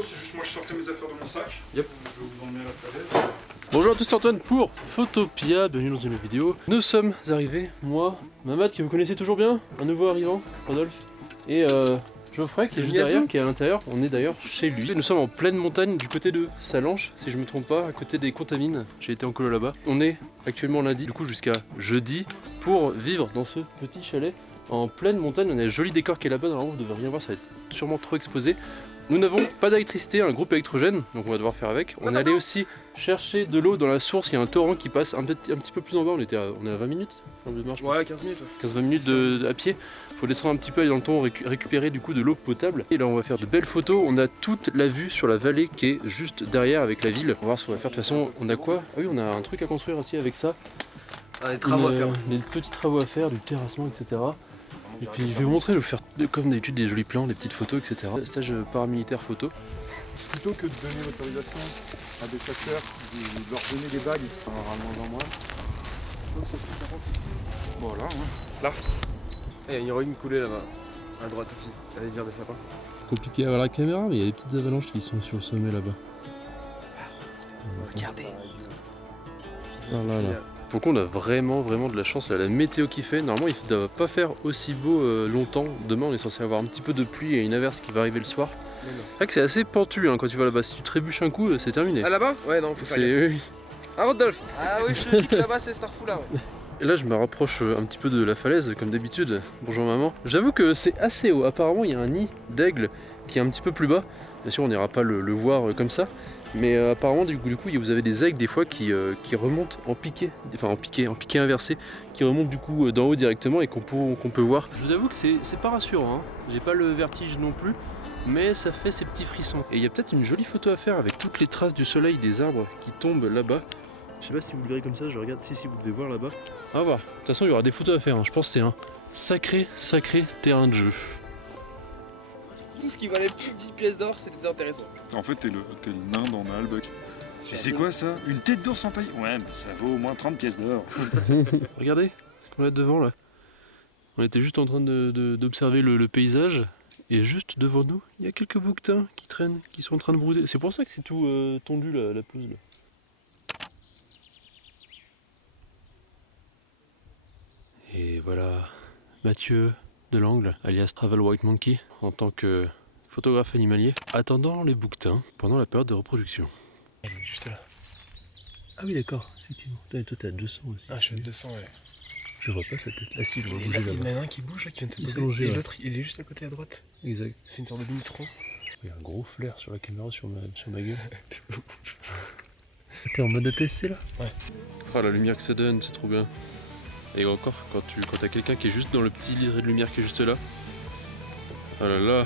photos, c'est juste moi je sortais mes affaires de mon sac. Yep. Je vous emmener à la falaise. Bonjour à tous, c'est Antoine pour Photopia, bienvenue dans une nouvelle vidéo. Nous sommes arrivés, moi, Mamad que vous connaissez toujours bien, un nouveau arrivant, Rodolphe, et Geoffrey qui est juste derrière, qui est à l'intérieur, on est d'ailleurs chez lui. Nous sommes en pleine montagne du côté de Salanches, si je me trompe pas, à côté des Contamines, j'ai été en colo là-bas. On est actuellement lundi, du coup jusqu'à jeudi, pour vivre dans ce petit chalet en pleine montagne. On a un joli décor qui est là-bas, normalement vous devez rien voir, ça va être sûrement trop exposé. Nous n'avons pas d'électricité, un groupe électrogène, donc on va devoir faire avec. On est allé aussi chercher de l'eau dans la source, il y a un torrent qui passe un petit peu plus en bas, on est à 20 minutes de marche. Ouais, 15 minutes. 15-20 minutes à pied. Faut descendre un petit peu, aller dans le torrent, récupérer du coup de l'eau potable. Et là on va faire de belles photos, on a toute la vue sur la vallée qui est juste derrière avec la ville. On va voir ce qu'on va faire, de toute façon on a quoi? Ah oui, on a un truc à construire aussi avec ça. Ah, des travaux à faire. Des petits travaux à faire, du terrassement, etc. Et puis je vais vous montrer, je vais vous faire comme d'habitude des jolis plans, des petites photos, etc. Stage paramilitaire photo. Plutôt que de donner l'autorisation à des chasseurs, de leur donner des bagues en ramenant dans moi. Donc ça fait 40. Voilà, hein. Là. Et il y aura une coulée là-bas, à droite aussi. J'allais dire des sapins. Compliqué à voir la caméra, mais il y a des petites avalanches qui sont sur le sommet là-bas. Regardez. Là. Pour qu'on a vraiment de la chance, là, la météo qui fait, normalement il ne doit pas faire aussi beau longtemps. Demain on est censé avoir un petit peu de pluie et une averse qui va arriver le soir. C'est vrai que c'est assez pentu hein, quand tu vas là-bas, si tu trébuches un coup c'est terminé. Ah là-bas? Ouais non, faut faire gaffe. Oui. Ah Rodolphe. Ah oui, je te dis que là-bas c'est Starfou là, ouais. Et là je me rapproche un petit peu de la falaise comme d'habitude. Bonjour maman. J'avoue que c'est assez haut, apparemment il y a un nid d'aigle qui est un petit peu plus bas. Bien sûr on n'ira pas le voir comme ça. Mais apparemment du coup vous avez des aigles des fois qui remontent en piqué, en piqué inversé, qui remontent du coup d'en haut directement et qu'on peut voir. Je vous avoue que c'est pas rassurant, hein. J'ai pas le vertige non plus, mais ça fait ces petits frissons. Et il y a peut-être une jolie photo à faire avec toutes les traces du soleil des arbres qui tombent là-bas. Je sais pas si vous le verrez comme ça, je regarde si vous devez voir là-bas. On va voir, de toute façon il y aura des photos à faire, hein. Je pense que c'est un sacré terrain de jeu. Tout ce qui valait plus de 10 pièces d'or, c'était intéressant. En fait, t'es le nain dans Nalbuck. Et c'est quoi ça? Une tête d'ours en paille? Ouais, mais ça vaut au moins 30 pièces d'or. Regardez ce qu'on a devant là. On était juste en train d'observer le paysage. Et juste devant nous, il y a quelques bouquetins qui traînent, qui sont en train de brouter. C'est pour ça que c'est tout tondu la pelouse là. Et voilà Mathieu Delangle, alias Travel White Monkey, en tant que photographe animalier, attendant les bouquetins pendant la période de reproduction. Elle est juste là. Ah oui d'accord, effectivement. Toi t'es à 200 aussi. Ah je suis à 200 ouais. Je vois pas sa tête. Ah si, je vois bouger Il y là-bas. en a un qui bouge là, qui vient de se Il poser. s'est longé, Et ouais. l'autre il est juste à côté à droite. Exact. Ça fait une sorte de demi-tronc. Il y a un gros flair sur la caméra sur ma gueule. T'es en mode ATC là? Ouais. Ah la lumière que ça donne, c'est trop bien. Et encore, quand t'as quelqu'un qui est juste dans le petit liseré de lumière qui est juste là. Oh là là.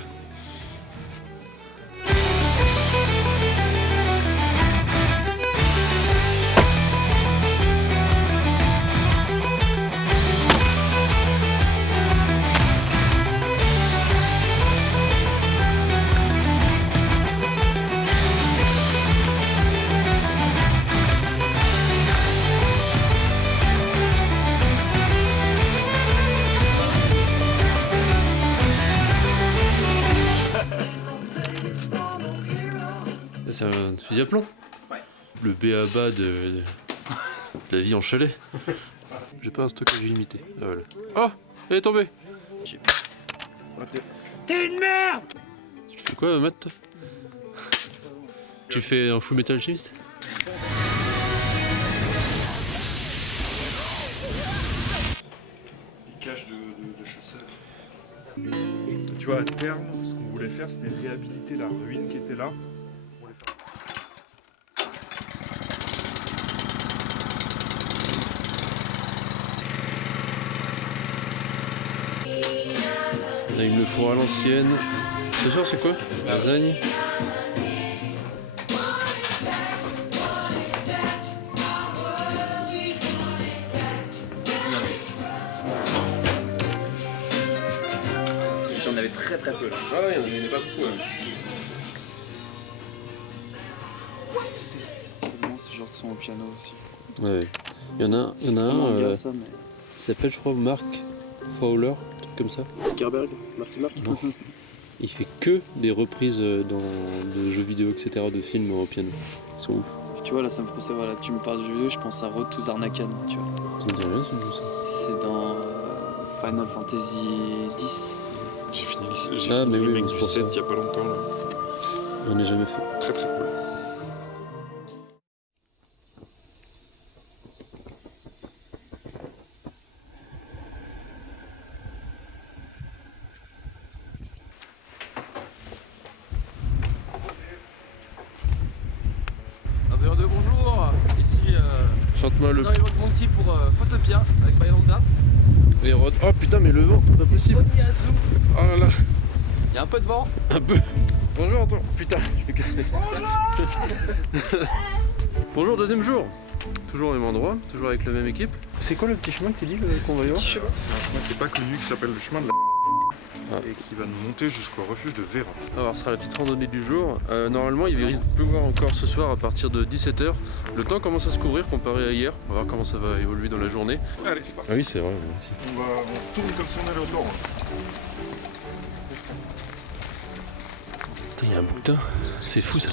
C'est un fusil à plomb. Ouais. Le b.a.-ba de la vie en chalet. J'ai pas un stockage illimité. Ah, voilà. Oh, elle est tombée. T'es une merde! Tu fais quoi, Matt, toi? Tu fais un full metal alchimiste? Les caches de chasseurs. Tu vois, à terme, ce qu'on voulait faire, c'était réhabiliter la ruine qui était là. Pour les faire... Là, il me le fourre à l'ancienne. Ce soir, c'est quoi? Lasagne. J'en avais très peu là. Ah ouais, il n'y en avait pas beaucoup. Ce genre de son au piano aussi. Ouais. Il y en a un, il s'appelle, je crois, Mark Fowler, un truc comme ça. Zuckerberg, Marky Mark. Non. Il fait que des reprises de jeux vidéo, etc., de films au piano. Ils sont ouf. Tu vois, là, ça me fait voilà, tu me parles de jeux vidéo, je pense à Road to Zarnakan, tu vois. Ça me dit rien ce jeu ça. C'est dans Final Fantasy X. J'ai fini Ah, le mais oui, remake c'est du pour 7 ça. il y a pas longtemps. Là. On n'a jamais fait. Très très cool. Bonjour, ici Chante-moi le. Monty pour Photopia avec Bailanda. Les rods. Oh putain, mais le vent, pas possible. Oniazu. Oh là là. Il y a un peu de vent. Un peu. Bonjour Antoine. Putain, je vais casser. Bonjour, deuxième jour. Toujours au même endroit, toujours avec la même équipe. C'est quoi le petit chemin que tu dis qu'on va y voir? C'est un chemin qui est pas connu qui s'appelle le chemin de la et qui va nous monter jusqu'au refuge de Véran. Alors, ce sera la petite randonnée du jour. Normalement, il risque de pleuvoir encore ce soir à partir de 17 h. Le temps commence à se couvrir comparé à hier. On va voir comment ça va évoluer dans la journée. Allez, c'est parti. Ah oui, c'est vrai, moi aussi. On tourne comme si on allait au Tour. Putain, il y a un bouquetin. C'est fou ça.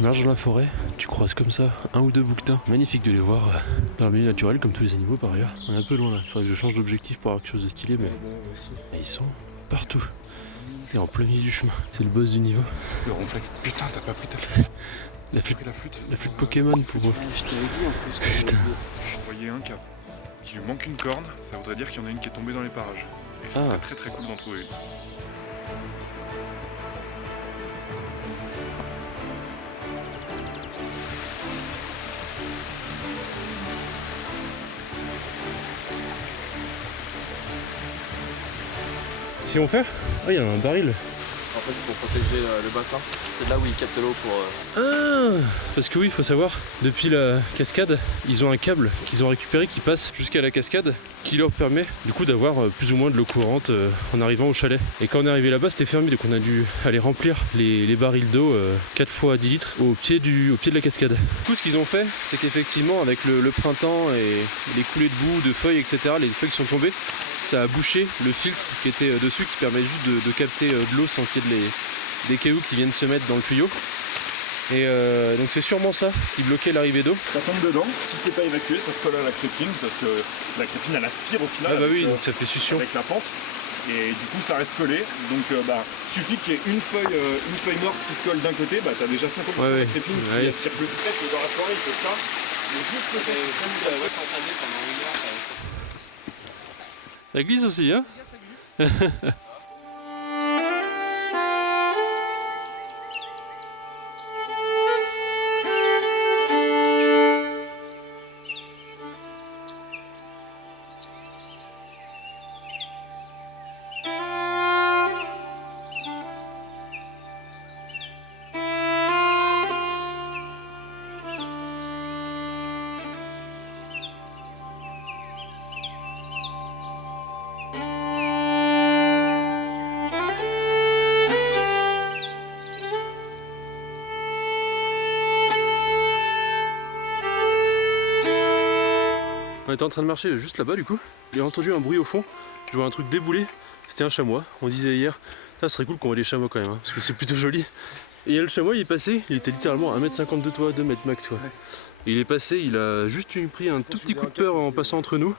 Marche dans la forêt, tu croises comme ça un ou deux bouquetins. Magnifique de les voir dans le milieu naturel, comme tous les animaux par ailleurs. On est un peu loin là. Il faudrait que je change d'objectif pour avoir quelque chose de stylé, mais ils sont partout. T'es en plein milieu du chemin. C'est le boss du niveau. Le ronflex. Putain, t'as pas pris ta flûte. La flûte, La flûte. la flûte Pokémon pour eux. Je t'avais dit en plus que Putain. Vous voyez un cap. S'il lui manque une corne, ça voudrait dire qu'il y en a une qui est tombée dans les parages. Et ça Ah. serait très très cool d'en trouver une. Si on fait? Ah, il y a un baril. En fait, pour protéger le bassin, c'est là où ils captent l'eau pour. Ah, parce que oui, il faut savoir, depuis la cascade, ils ont un câble qu'ils ont récupéré qui passe jusqu'à la cascade, qui leur permet du coup d'avoir plus ou moins de l'eau courante en arrivant au chalet. Et quand on est arrivé là-bas, c'était fermé, donc on a dû aller remplir les barils d'eau 4 fois 10 litres au pied de la cascade. Du coup, ce qu'ils ont fait, c'est qu'effectivement, avec le printemps et les coulées de boue, de feuilles, etc., les feuilles qui sont tombées, ça a bouché le filtre qui était dessus, qui permet juste de capter de l'eau sans qu'il y ait des cailloux qui viennent se mettre dans le tuyau. Et donc c'est sûrement ça qui bloquait l'arrivée d'eau. Ça tombe dedans, si c'est pas évacué, ça se colle à la crépine parce que la crépine elle aspire au final Ah bah avec, oui, donc ça fait succion. avec la pente. Et du coup ça reste collé. Donc suffit qu'il y ait une feuille morte qui se colle d'un côté, bah t'as déjà 50% Ouais, de crépine qui ouais, aspire plus. Peut-être que dans la forêt il faut ça. Mais juste Ça glisse aussi, hein? On était en train de marcher juste là-bas du coup. J'ai entendu un bruit au fond. Je vois un truc débouler. C'était un chamois. On disait hier, ça serait cool qu'on voit les chamois quand même, hein, parce que c'est plutôt joli. Et le chamois il est passé, il était littéralement à 1m50 de toi, 2 mètres max quoi. Et il est passé, il a juste pris un tout petit coup de peur en passant entre nous.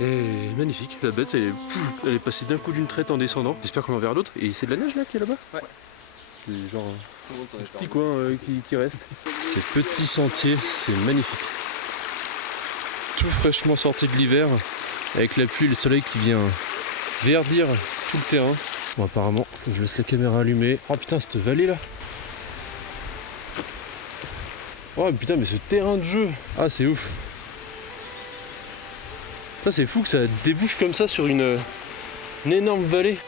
Et magnifique, la bête elle est passée d'un coup d'une traite en descendant. J'espère qu'on en verra d'autres. Et c'est de la neige là qui est là-bas? Ouais. C'est genre un petit coin qui reste. Ces petits sentiers, c'est magnifique. Tout fraîchement sorti de l'hiver, avec la pluie et le soleil qui vient verdir tout le terrain. Bon apparemment, faut que je laisse la caméra allumée. Oh putain, cette vallée là. Oh putain, mais ce terrain de jeu. Ah c'est ouf. Ça c'est fou que ça débouche comme ça sur une énorme vallée.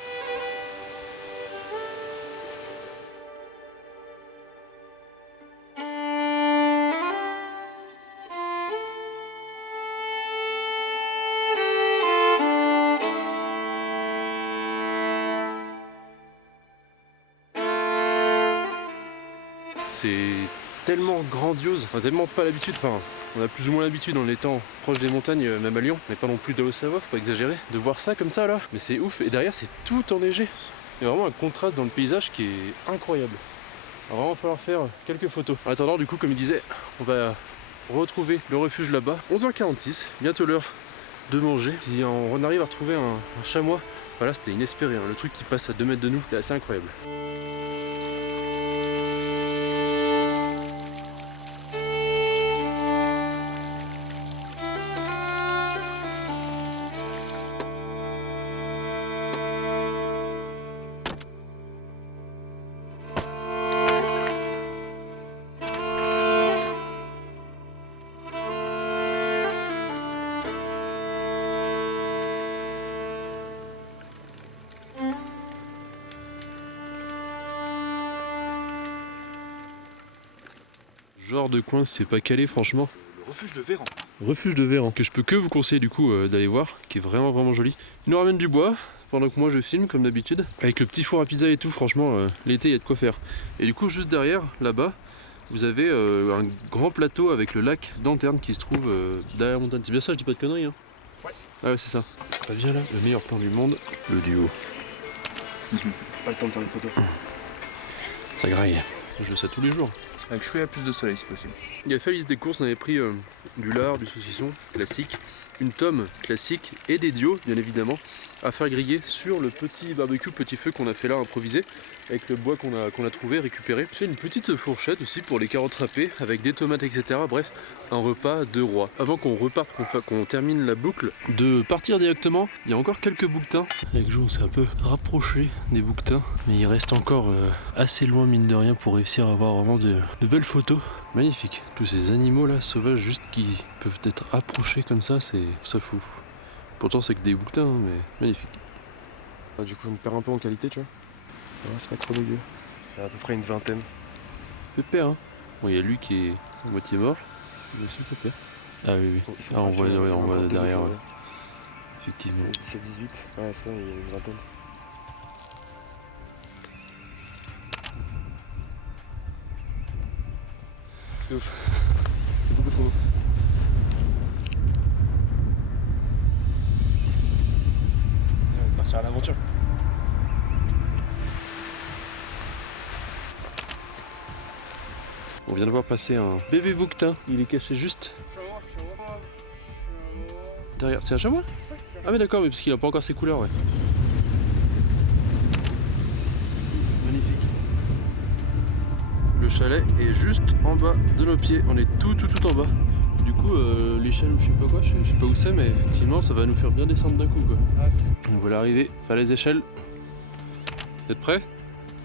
C'est tellement grandiose, on a tellement pas l'habitude, enfin on a plus ou moins l'habitude en étant proche des montagnes, même à Lyon, mais pas non plus de Haute-Savoie, faut pas exagérer, de voir ça comme ça là, mais c'est ouf, et derrière c'est tout enneigé, Il y a vraiment un contraste dans le paysage qui est incroyable. Il va vraiment falloir faire quelques photos. En attendant, du coup, comme il disait, on va retrouver le refuge là-bas. 11h46, bientôt l'heure de manger. Si on arrive à retrouver un chamois, voilà, c'était inespéré, hein. Le truc qui passe à 2 mètres de nous, c'est assez incroyable. Genre de coin, c'est pas calé franchement. Le refuge de Véran. Refuge de Véran, que je peux que vous conseiller du coup d'aller voir, qui est vraiment joli. Il nous ramène du bois, pendant que moi je filme comme d'habitude. Avec le petit four à pizza et tout, franchement, l'été il y a de quoi faire. Et du coup, juste derrière, là-bas, vous avez un grand plateau avec le lac d'Anterne qui se trouve derrière la montagne. C'est bien ça, je dis pas de conneries hein. Ouais. Ah ouais, c'est ça. Ça vient là, le meilleur plan du monde, le duo. Pas le temps de faire une photo. Ça graille. Je fais ça tous les jours. Avec chouïa plus de soleil si possible. Il a fait la liste des courses, on avait pris du lard, du saucisson classique, une tome classique et des dios bien évidemment à faire griller sur le petit barbecue, petit feu qu'on a fait là improvisé avec le bois qu'on a trouvé, récupéré. J'ai une petite fourchette aussi pour les carottes râpées avec des tomates etc. Bref, un repas de roi. Avant qu'on reparte, qu'on termine la boucle, de partir directement, il y a encore quelques bouquetins. Avec Jo on s'est un peu rapproché des bouquetins, mais il reste encore assez loin mine de rien pour réussir à avoir vraiment de belles photos. Magnifique, tous ces animaux là sauvages juste qui peuvent être approchés comme ça, c'est ça fou. Pourtant c'est que des bouquetins hein, mais magnifique. Ah, du coup on perd un peu en qualité tu vois. Ah, c'est pas trop dégueu. Il y a à peu près une vingtaine. Pépère hein. Bon il y a lui qui est à moitié mort, mais aussi pépère. Ah oui oui, ah, on voit derrière ouais. Effectivement. 17-18, ouais ça il y a une vingtaine. C'est ouf. C'est beaucoup trop beau. On va partir à l'aventure. On vient de voir passer un bébé bouquetin, il est caché juste derrière. C'est un chamois? Ah mais d'accord, mais parce qu'il a pas encore ses couleurs ouais. Magnifique. Le chalet est juste en bas de nos pieds, on est tout en bas. Du coup l'échelle ou je sais pas quoi, je sais pas où c'est mais effectivement ça va nous faire bien descendre d'un coup quoi. Donc voilà arrivé, falaise échelle. Vous êtes prêts?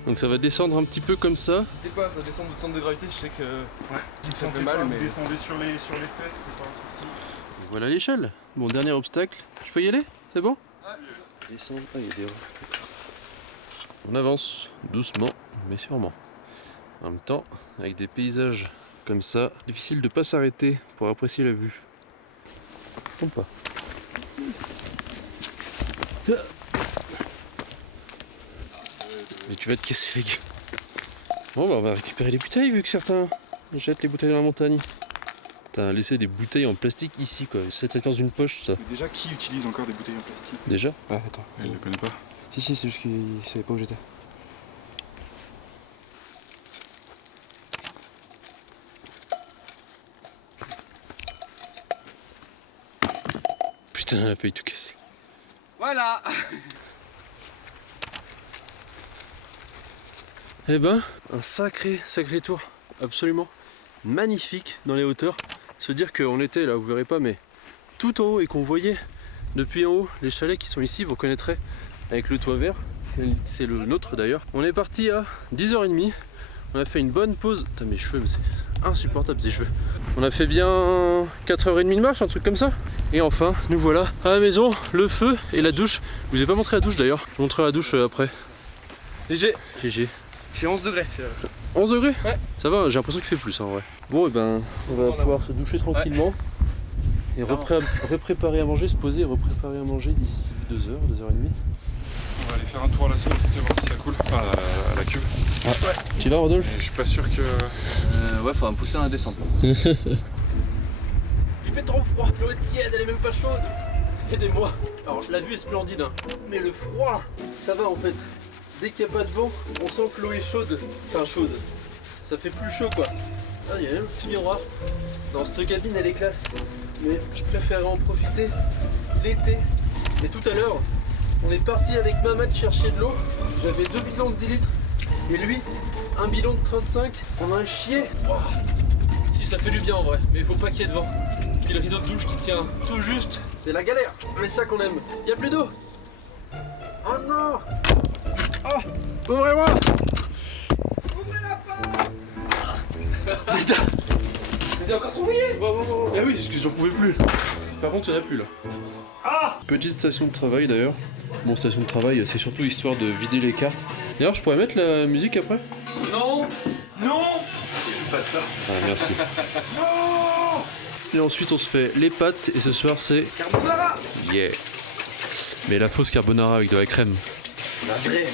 Donc ça va descendre un petit peu comme ça. C'est pas, ça descend du centre de gravité, je sais que, ça fait mal mais... Descendez sur les fesses, c'est pas un souci. Voilà l'échelle. Bon, dernier obstacle. Je peux y aller? C'est bon? Ouais. Descendre. Ah, il y a des... On avance doucement, mais sûrement. En même temps, avec des paysages comme ça, difficile de pas s'arrêter pour apprécier la vue. Ou pas. Mais tu vas te casser les gueules. Bon, bah on va récupérer les bouteilles vu que certains jettent les bouteilles dans la montagne. T'as laissé des bouteilles en plastique ici quoi. C'est dans une poche ça. Mais déjà, qui utilise encore des bouteilles en plastique? Déjà? Ah attends. Elle ne connaît pas. Si c'est juste qu'il savait pas où j'étais. Putain, elle a failli tout casser. Voilà. Eh ben, un sacré tour, absolument magnifique dans les hauteurs. Se dire qu'on était là, vous verrez pas, mais tout en haut et qu'on voyait depuis en haut les chalets qui sont ici, vous reconnaîtrez avec le toit vert, c'est le nôtre d'ailleurs. On est parti à 10h30, on a fait une bonne pause. Putain mes cheveux, mais c'est insupportable ces cheveux. On a fait bien 4h30 de marche, un truc comme ça. Et enfin, nous voilà à la maison, le feu et la douche. Je vous ai pas montré la douche d'ailleurs, je vous montrerai la douche après. GG. GG. Il fait 11 degrés. 11 degrés? Ouais. Ça va, j'ai l'impression qu'il fait plus en vrai. Bon et ben on va pouvoir se doucher tranquillement et repréparer à manger, se poser et repréparer à manger d'ici 2h, 2h30. On va aller faire un tour à la société voir si ça coule. Enfin à la cuve. Ah. Ouais. Tu vas Rodolphe? Et je suis pas sûr que... Ouais, faut me pousser à la descente. Il fait trop froid, l'eau est tiède, elle est même pas chaude. Aidez-moi. Alors la vue est splendide, hein. Mais le froid, ça va en fait. dès qu'il n'y a pas de vent, on sent que l'eau est chaude. Enfin chaude. Ça fait plus chaud quoi. Ah, il y a même un petit miroir. Dans cette cabine, elle est classe. Mais je préférais en profiter l'été. Et tout à l'heure, on est parti avec Mamat chercher de l'eau. J'avais 2 bidons de 10 litres. Et lui, un bidon de 35. On a un chier. Oh. Si, ça fait du bien en vrai. Mais il faut pas qu'il y ait de vent. Puis le rideau de douche qui tient tout juste. C'est la galère. Mais ça qu'on aime. Il n'y a plus d'eau. Oh non. Oh, ouvrez-moi. Ouvrez la porte. T'es encore trop mouillé. Eh oui, parce que j'en pouvais plus. Par contre, il n'y en a plus là. Ah. Petite station de travail d'ailleurs. Bon, station de travail, c'est surtout histoire de vider les cartes. D'ailleurs, je pourrais mettre la musique après? Non. Non. Ah, merci. Non. Et ensuite, on se fait les pâtes et ce soir, c'est... Carbonara. Yeah. Mais la fausse carbonara avec de la crème. La vraie.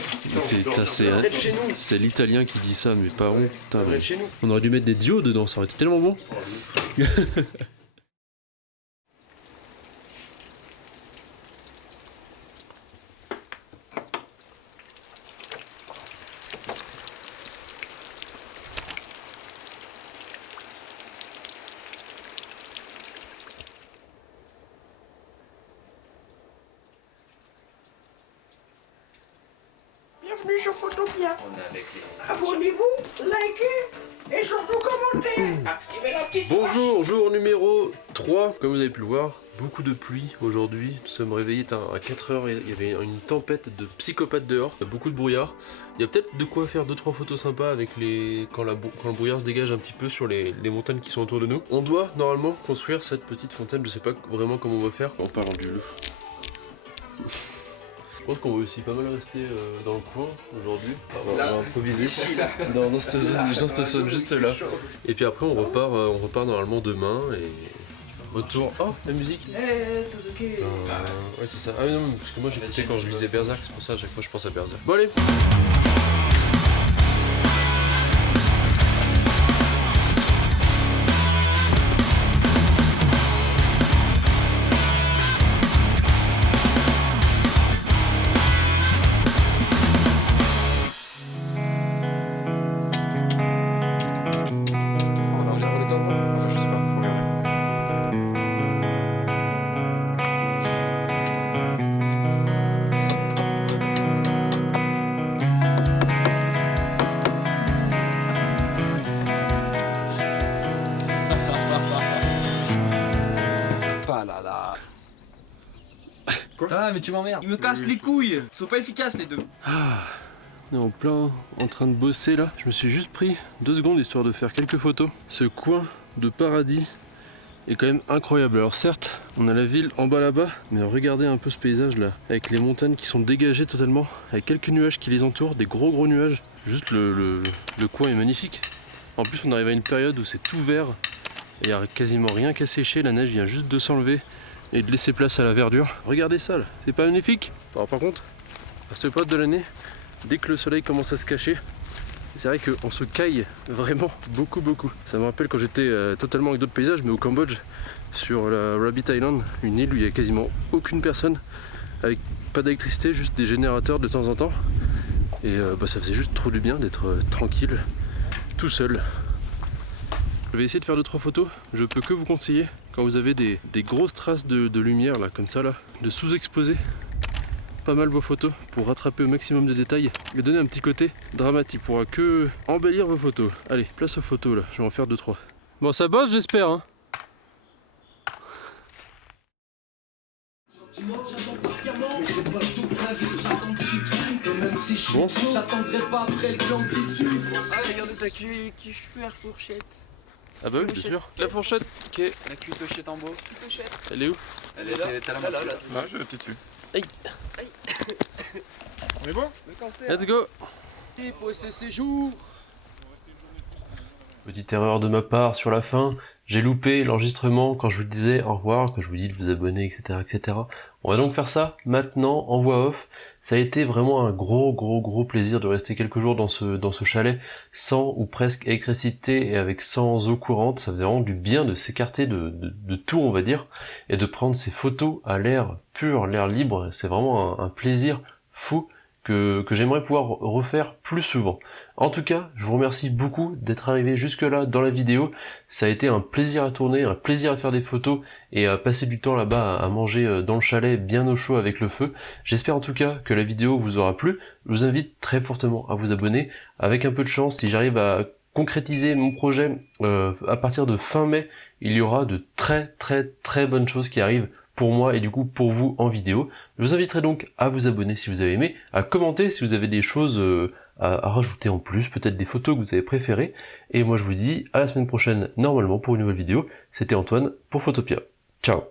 C'est l'italien qui dit ça, mais pas rond. La vraie de chez nous. On aurait dû mettre des dios dedans, ça aurait été tellement bon. Bienvenue sur Photopia. Abonnez-vous, likez et surtout commentez. Activez la petite Bonjour, jour numéro 3. Comme vous avez pu le voir, beaucoup de pluie aujourd'hui. Nous sommes réveillés à 4h, il y avait une tempête de psychopathes dehors. Il y a beaucoup de brouillard. Il y a peut-être de quoi faire 2-3 photos sympas avec quand le brouillard se dégage un petit peu sur les montagnes qui sont autour de nous. On doit normalement construire cette petite fontaine, je sais pas vraiment comment on va faire. En parlant du loup. Je pense qu'on va aussi pas mal rester dans le coin aujourd'hui. On va improviser dans cette zone juste là. Et puis après on repart normalement demain et retour. Oh, la musique. Ouais, c'est ça. Ah non, parce que moi j'ai écouté quand je lisais Berserk, c'est pour ça à chaque fois je pense à Berserk. Bon allez. Ah mais tu m'emmerdes. Ils me cassent les couilles. Ils sont pas efficaces les deux. On est en plein en train de bosser là. Je me suis juste pris 2 secondes histoire de faire quelques photos. Ce coin de paradis est quand même incroyable. Alors certes, on a la ville en bas là-bas, mais regardez un peu ce paysage là, avec les montagnes qui sont dégagées totalement, avec quelques nuages qui les entourent, des gros nuages. Juste le coin est magnifique. En plus on arrive à une période où c'est tout vert, il n'y a quasiment rien qu'à sécher, la neige vient juste de s'enlever et de laisser place à la verdure. Regardez ça là, c'est pas magnifique? Alors par contre, à cette période de l'année, dès que le soleil commence à se cacher, c'est vrai qu'on se caille vraiment beaucoup. Ça me rappelle quand j'étais totalement avec d'autres paysages, mais au Cambodge, sur la Rabbit Island, une île où il n'y a quasiment aucune personne, avec pas d'électricité, juste des générateurs de temps en temps. Et ça faisait juste trop du bien d'être tranquille, tout seul. Je vais essayer de faire 2-3 photos, je peux que vous conseiller, quand vous avez des grosses traces de lumière là, comme ça là, de sous-exposer pas mal vos photos pour rattraper au maximum de détails et donner un petit côté dramatique. Il pourra que embellir vos photos. Allez, place aux photos là, je vais en faire 2-3. Bon, ça bosse j'espère hein. Bon. J'attendrai pas après le clan déçu. Ah regarde ta cuillère fourchette. Ah bah oui, bien sûr. La fourchette, ok. La cuitochette en bois. Elle est où? Elle est là. T'as la main là. Ouais, je t'ai dessus. Aïe. On est bon? Let's go. Et pour ce séjour. Petite erreur de ma part sur la fin, j'ai loupé l'enregistrement quand je vous disais au revoir, quand je vous dis de vous abonner, etc. On va donc faire ça maintenant en voix off. Ça a été vraiment un gros plaisir de rester quelques jours dans ce chalet sans ou presque électricité et avec sans eau courante. Ça faisait vraiment du bien de s'écarter de tout, on va dire, et de prendre ces photos à l'air pur, l'air libre. C'est vraiment un plaisir fou. que j'aimerais pouvoir refaire plus souvent. En tout cas, je vous remercie beaucoup d'être arrivé jusque là dans la vidéo. Ça a été un plaisir à tourner, un plaisir à faire des photos et à passer du temps là-bas à manger dans le chalet bien au chaud avec le feu. J'espère en tout cas que la vidéo vous aura plu. Je vous invite très fortement à vous abonner. Avec un peu de chance, si j'arrive à concrétiser mon projet à partir de fin mai, il y aura de très bonnes choses qui arrivent pour moi et du coup pour vous en vidéo. Je vous inviterai donc à vous abonner si vous avez aimé, à commenter si vous avez des choses à rajouter en plus, peut-être des photos que vous avez préférées. Et moi je vous dis à la semaine prochaine normalement pour une nouvelle vidéo. C'était Antoine pour Photopia. Ciao.